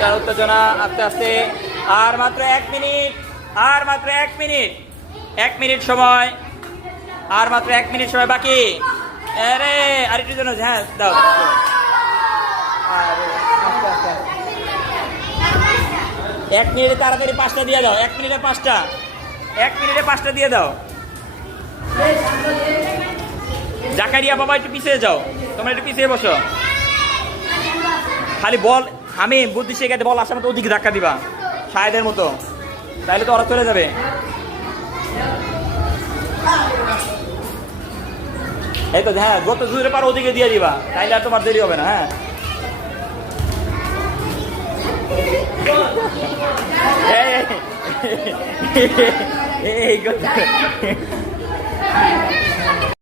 টান উত্তেজনা আস্তে আস্তে। আর মাত্র 1 মিনিট, আর মাত্র 1 মিনিট, 1 মিনিট সময়, আর মাত্র 1 মিনিট সময় বাকি। আরে আরেকটু জন্য, হ্যাঁ দাও। আরে আস্তে আস্তে 1 মিনিটে তাড়াতাড়ি 5টা দিয়ে দাও। 1 মিনিটে 5টা, 1 মিনিটে 5টা দিয়ে দাও। জাকারিয়া বাবা একটু পিছিয়ে যাও, তোমরা একটু পিছিয়ে বসো। খালি বল, আমি বুদ্ধি শেখাতে বল আসার মতো ওদিকে ধাক্কা দিবা শাহেদের মতো, তাইলে তো ওরা চলে যাবে। এই তো হ্যাঁ, যত জোরে পারো ওদিকে দিয়ে দিবা, তাইলে আর তোমার দেরি হবে না। হ্যাঁ এই